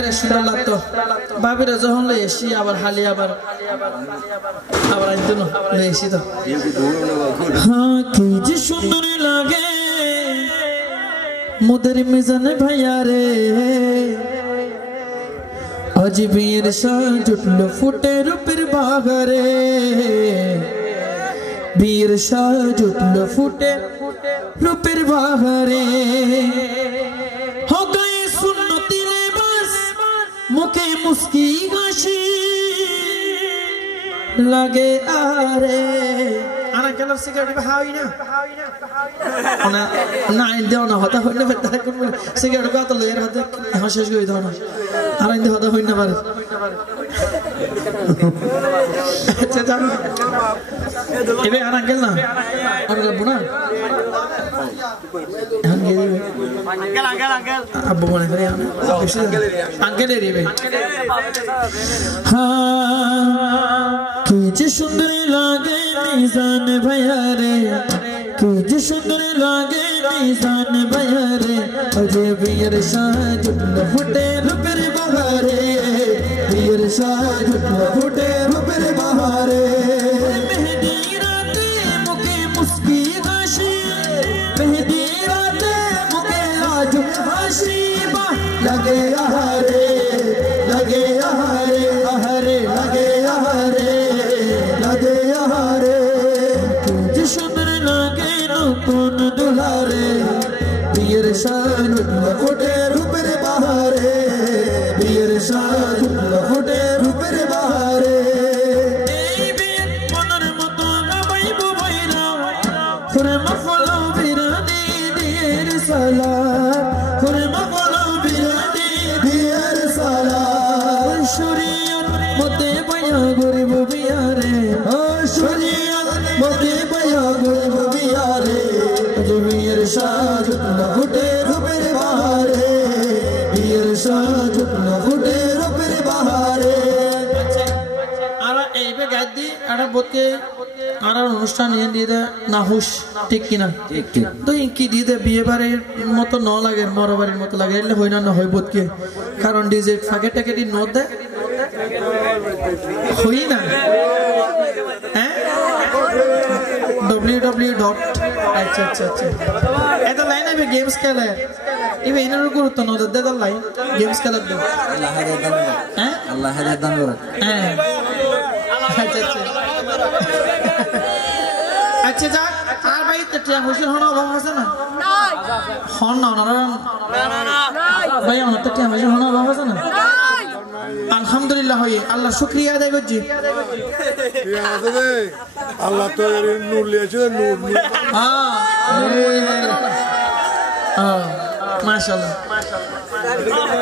গ্রামের সুন্দর লাগতো বাবিরা যখন লই এসি আবার হালি আবার একদিন লই এসি তো হ্যাঁ কি যে সুন্দর লাগে মোদের মিজানে ভাইয়া রে আজ বিয়ের সাজ উঠলো ফুটে রূপের বাগারে বিয়ের সাজ উঠলো ফুটে রূপের বাগারে মুখে মুস্কি হাসি লাগে আরে আনা গেল সিগারেট হাওই না না না দেও না হতা হইনা বেটা কোন সিগারেট গাত লয়ের হাতে হাসিস গই দাও না আর ইন্দে হতা হইনা পারে আচ্ছা জান এবে আনা গেল না আর লাগবো না আঙ্কেল আব্বু মনে করে আঙ্কেল রে কি যে সুন্দর লাগে মিজান ভাইয়া রে কি যে সুন্দর লাগে মিজান ভাইয়া রে আজে বিয়ের সাজ উঠলো ফুটে রূপের বাহারে বিয়ের সাজ উঠলো ফুটে রূপের বাহারে মেহেদি রাতে মুখে মুস্কি হাসি মেহেদি রাতে মুখে আজ হাসি বাহ লাগে আহারে लगे आहारे आहारे लगे आहारे लगे आहारे तुझे सुंदर लगे नूतन दुलारे बियर शान लफटे रूपर बहारे बियर शान लफटे रूपर बहारे मनर मतो नबाई बुबाईरा खुरे मफलो बिरानी दियर सलाम खुरे मफलो बिरानी दियर सलाम शरीयत मते बया गरीब बियारे ओ शरीयत मते बया गरीब बियारे जमीर साज न फुटे रूपर बहारे बियर साज न फुटे रूपर बहारे आरा এইবে গাদি আরা বতে আরা অনুষ্ঠান নিয়ে দিয়ে না হুশ ঠিক কিনা ঠিক ঠিক তো কি দিয়ে বিয়ে বাড়ির মতো ন লাগে মরবাড়ির মতো লাগে এলে হই না হয় বতকে কারণ ডিজে ফাঁকে টাকে দি নো দে হই না হ্যাঁ www. আচ্ছা আচ্ছা আচ্ছা এটা লাইন হবে গেমস খেলে ইবে ইনার গুরুত্ব ন দে দা লাইন গেমস খেলা দে আল্লাহ হাদায়াত দান করে হ্যাঁ আল্লাহ হাদায়াত দান করে হ্যাঁ আচ্ছা আচ্ছা আচ্ছা যাক আর ভাই টিয়া হুসেন হন অভাব আছে না নাই হন না না ভাই আমার টিয়া হুসেন হন অভাব আছে না নাই আলহামদুলিল্লাহ হই আল্লাহ শুকরিয়া আদায় করছি ঠিক আছে রে আল্লাহ তো নূর লিয়েছে নূর হ্যাঁ হ্যাঁ মাশাআল্লাহ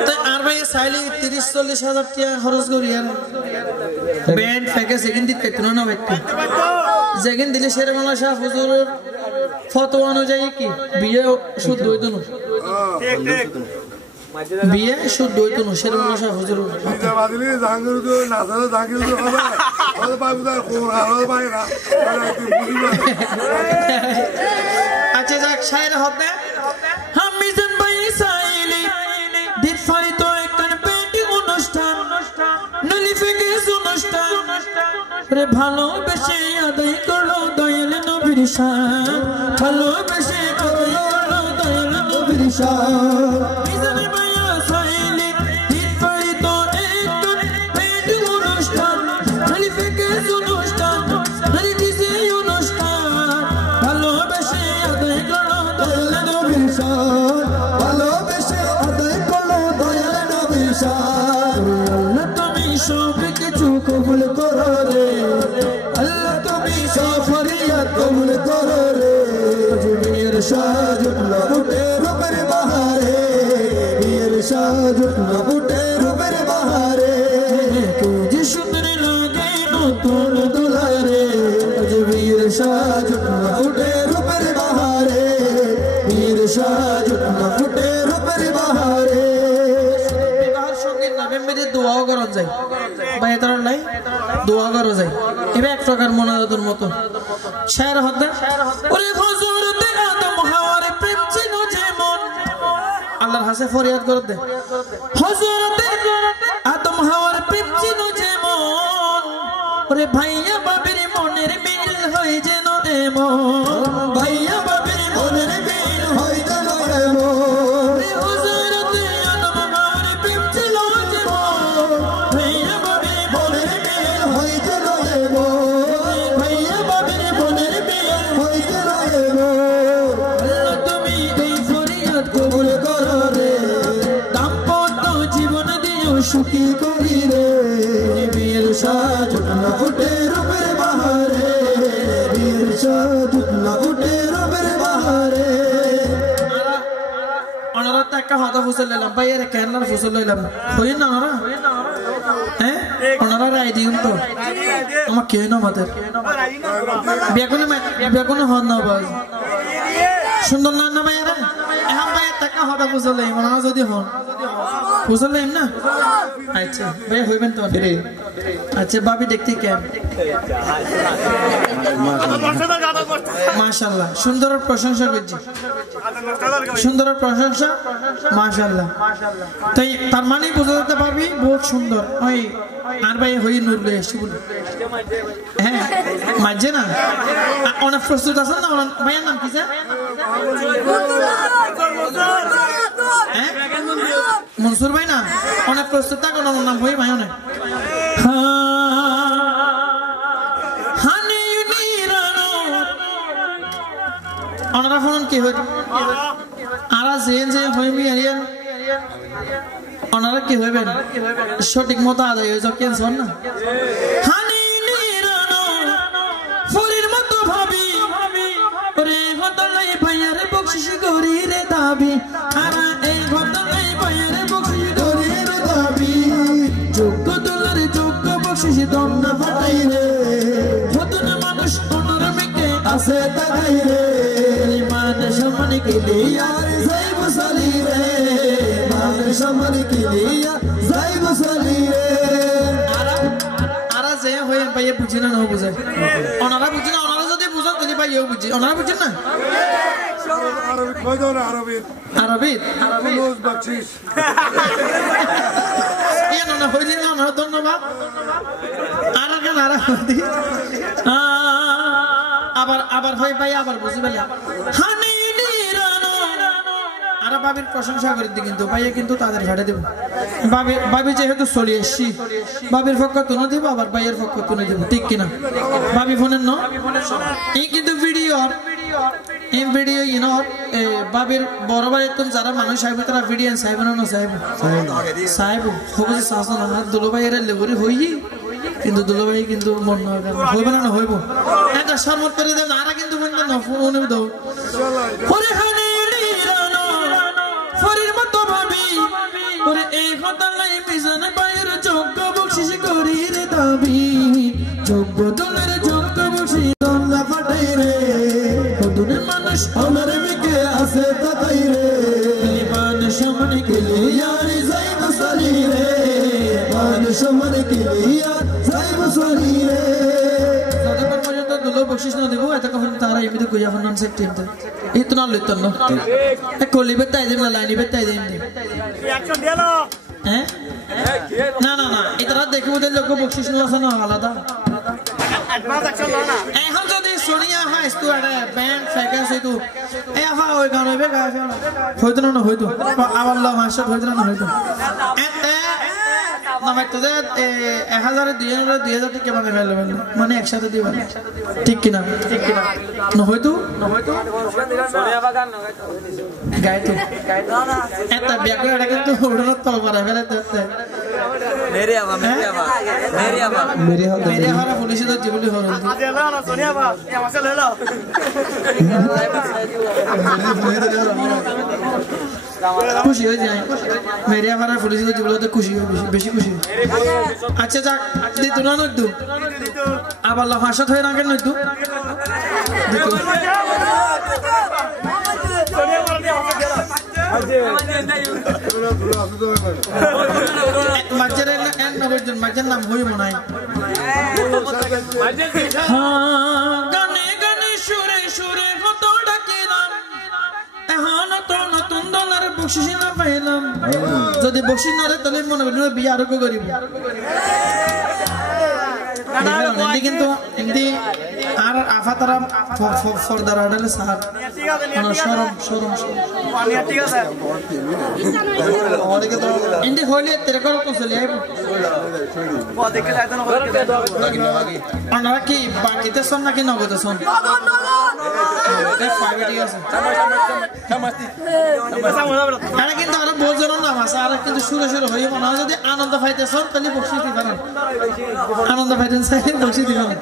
তো আর ভাই সাইলি 30-40 হাজার টাকা খরচ করি আর ব্যান্ড ফেকে সেকেন্ড দিতে কোনো না ব্যক্তি যেদিন দিলে শেরমালা শাহ হুজুরের ফতোয়া অনুযায়ী কি বিয়ে শুদ্ধ হইতো না ঠিক ঠিক বিয়ে শুদ্ধ হইতো না শেরমালা শাহ হুজুর বিয়ে বাদলি জাহাঙ্গীর তো নাসারে জাহাঙ্গীর তো কথা ওই পাবুদার কোন আর ভাই না আচ্ছা যাক শায়ের হবে হাম মিজান ভাই সাইলি দিন ফারি তো একটা পেটি অনুষ্ঠান নলি ফেকে অনুষ্ঠান রে ভালোবেসে আদায় করলো দয়াল নবীর শান ভালোবেসে করলো দয়াল নবীর শান মিজান ভাইয়া সাইলি দিন ফারি তো একটা পেটি অনুষ্ঠান নলি ফেকে অনুষ্ঠান নলি দিছে অনুষ্ঠান ভালোবেসে আদায় করলো দয়াল নবীর শান ভালোবেসে আদায় করলো দয়াল নবীর শান আল্লাহ তুমি সব কিছু কবুল করো রে আল্লাহ তুমি সব ফরিয়াদ কবুল করো রে বিয়ের সাজ উঠলো ফুটে রূপের বাহারে বিয়ের সাজ উঠলো ফুটে রূপের বাহারে তুঝে সুন্দর লাগে নতুন দুলারে বিয়ের সাজ উঠলো ফুটে রূপের বাহারে বিয়ের সাজ উঠলো ফুটে রূপের বাহারে বিবাহের সঙ্গীর নামে মেয়েদের দোয়াও করা যায় ভাই এত নাই দোয়া করা যায় এবার এক প্রকার মোনাজাতের মতো শায়ের হদ্দে ওরে হযরতে আদম হাওয়ার প্রেম ছিল যেমন আল্লাহর হাসে ফরিয়াদ করে দে হযরতে ওরে ভাইয়া বাবির মনের মিল হই যেন এমন ভাইয়া বাবির মনের মিল হই যেন এমন হযরতে আদম আমার প্রেম ছিল যেমন ভাইয়া বাবির মনের মিল হই যেন এমন ভাইয়া বাবির মনের মিল হই যেন এমন আল্লাহ তুমি এই ফরিয়াদ কবুল করো রে দাম্পত্য জীবন দিও সুখী করি রে বীর সাজনা উঠে রূপের বাহারে বীর সাজনা উঠে রূপের বাহারে ওনারা টাকা হাতা ফুসল লইলাম ভাই এর ক্যানলার ফুসল লইলাম হই না ওনারা হ্যাঁ ওনারা রাই দিউন তো আমার কে না মাদের বেগুনে হন না বাজ সুন্দর না ভাই এরা এখন ভাই টাকা হাতা ফুসল লইম ওনারা যদি হন ফুসল লইম না আচ্ছা ভাই হইবেন তো রে আচ্ছা ভাবি দেখতে কেমন মাশাআল্লাহ সুন্দর প্রশংসা করছি সুন্দর প্রশংসা মাশাআল্লাহ তাই তার মানে বুঝতে পারবি বহুত সুন্দর ওই আর ভাই হই নূর লই এসে বল হ্যাঁ মাঝে না অনেক প্রস্তুত আছেন না ভাইয়ের নাম কি স্যার মনসুর ভাই না অনেক প্রস্তুত থাকুন আমার নাম হই ভাই অনেক ওনারা ফোন কি হই আর যে হইবি আরিয়ান ওনারা কি হইবেন সঠিক মতো আদায় হয়ে যাও ক্যান্সার না হানি নিরানো ফুলের মতো ভাবি ওরে ঘটনাই ভাইয়ারে বকশিশ করি রে দাবি আর এই ঘটনাই ভাইয়ারে বকশিশ করি রে দাবি যোগ্য তোলার যোগ্য বকশিশ দণ্ড ফাটাই রে নতুন মানুষ ওনার মেকে আছে তাকাই রে মান সম্মান কে লিয়া যাইব সালি রে মান সম্মান কে লিয়া যাইব সালি রে আরা যে হয়ে ভাইয়া বুঝি না বুঝে ওনারা বুঝি না ওনারা যদি বুঝেন তাহলে ভাইয়াও বুঝি ওনারা বুঝেন না আরবি কই দাও না আরবি বলুস বকশিশ কেন না হইলি না না ধন্যবাদ আর কেন আর আবার আবার হয় ভাই আবার বুঝি বলে হানি নিরানো আর বাবির প্রশংসা করে দি কিন্তু ভাইয়া কিন্তু তাদের ঘাটে দেব ভাবি যেহেতু চলে এসছি বাবির পক্ষ তুলে দিব আবার ভাইয়ের পক্ষ তুলে দিব ঠিক কিনা ভাবি ফোনের ন এই কিন্তু ভিডিও এই ভিডিও বাবির বড় বাড়ির তো যারা মানুষ আইবে তারা ভিডিও সাহেব না সাহেব হবুজ শাসন না দুলো ভাইয়ের লেবুরি হই কিন্তু দুলো ভাই কিন্তু মন হইবে না হইব এটা শরমত করে দেন আর কিন্তু মন না ফোন দাও ওরে হানি নিরানো ফরির মতো ভাবি ওরে এই ঘটনাই মিজান ভাইয়ের যোগ্য বকশিশ করি রে দাবি যোগ্য দলের যোগ্য বকশিশ দণ্ড ফাটাই রে নতুন মানুষ ওনার মেকে আছে তাকাই রে মান সম্মান কে লিয়া যাইব সালি রে মান সম্মান কে লিয়া যাইব সালি রে যতক্ষণ পর্যন্ত দুলো বকশিশ না দেব এতক্ষণ তারা এমনি কইয়া ফোন সেট টিমতে ইতনা লইতন না এক কলিবে তাই দেব না লাইনিবে তাই দেব অ্যাকশন দিলো হ্যাঁ না না না এটারা দেখে ওদের লোক বকশিশ না আছে না আলাদা অ্যাডভান্স অ্যাকশন দাও না এখন যদি সোনিয়া হাইস তো একটা ব্যান্ড ফ্যাকাস হইতো এই আফা ওই গান হইবে গায় হইতো না হইতো আল্লাহ মাশাআল্লাহ হইতো না হইতো না ভাই তোদের 1000 2000 টাকা মানে ফেলবে মানে একসাথে দিবা ঠিক কিনা না হইতো সোনিয়া বাগান গাইতো এটা ব্যাগ এটা কিন্তু উড়ানো তো পারে ফেলে দিতে मेरे हमारा पुलिस तो जीवली हो रही है आज ले लो सोनिया बा ये हमसे ले लो खुशी हो जाए मेरे हमारा पुलिस तो जीवली तो खुशी हो बेशी खुशी अच्छा जा दी तू ना न तू अब अल्लाह भाषा थोड़ा ना कर न तू सोनिया मार दिया हमसे মাঝের এন নবজন মাঝের নাম হই মনাই গানে গানে সুরে সুরে কত ডাকিলাম এখন তো নতুন দলের বকশিশ না পাইলাম যদি বকশিশ না রে তাহলে মনে হলো বিয়ে আরো করিব হিন্দি কিন্তু হিন্দি আর আফাতারা ফর্দার আডালে সাহার শরম ঠিক আছে হিন্দি হইলে তেরে করে তো চলে আইব আপনারা কি বাকিতে শোন নাকি নগদে শোন আরে কিন্তু আরো বোঝানো নাম আছে আর কিন্তু সুরে সুরে হয়ে মনে হয় যদি আনন্দ পাইতেছ তাহলে বসে দিতে পারেন আনন্দ পাইতেন চাইলে বসে দিতে পারেন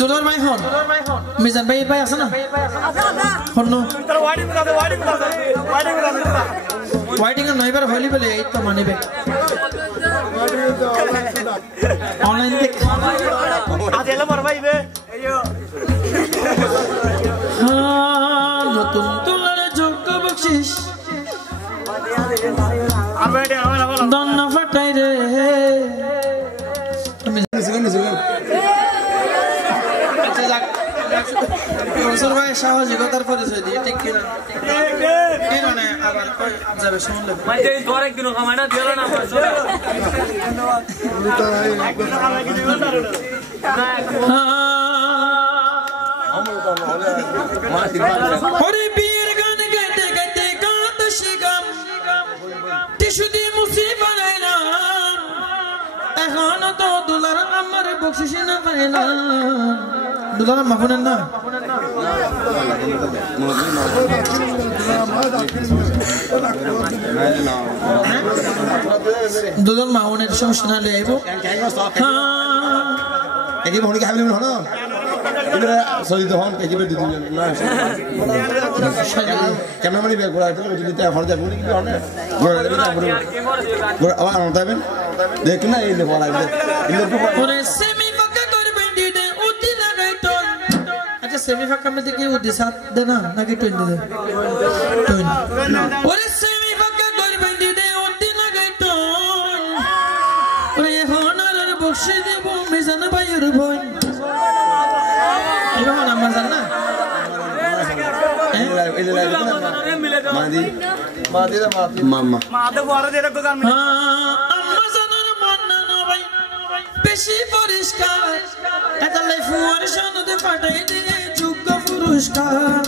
দুলার ভাই হন মিজান ভাই ভাই আছে না হন ওয়াইটিং নয় বার হইলি বলে এই তো মানিবে অনলাইন দেখ আজ এলো মারবাইবে নতুন তুলার যোগ্য বকশিস দন্না ফাটাই রে ভাই সাহসিকতার পরিচয় দিয়ে ঠিক কিনা আবার যাবে শুনলে হরে বীর গান গাইতে গাইতে গাত শিগাম টিস্যু দিয়ে মুসি বানাইলাম এখন তো দুলার আমার বকশিস না পাইলাম দুলার মাফুনের না দুলার মাফুনের সমস্যা না লেব একই ভনি খাইলে হন এবারে সলিত হন একই বেদ দিন না ক্যামেরাম্যান বের করা আছে যদি তে হন যাবে কি হন গোড়া দেবে না গোড়া আবার আনতাবেন দেখ না এই দেখো লাইভ ওরে সেমি ফাঁকা করবেন দিদে উতি লাগাই তো আচ্ছা সেমি ফাঁকা মধ্যে কি উতি সাত দে না নাকি টুইন দে টুইন ওরে সেমি ফাঁকা করবেন দিদে উতি লাগাই তো ওরে হনার বক্সি দেব মিজান ভাইয়ের বোন এটা হন আমার জান না বেশি পরিষ্কার এটা লাইফ ওয়ার সনদে পাঠাই দিয়ে যোগ্য পুরস্কার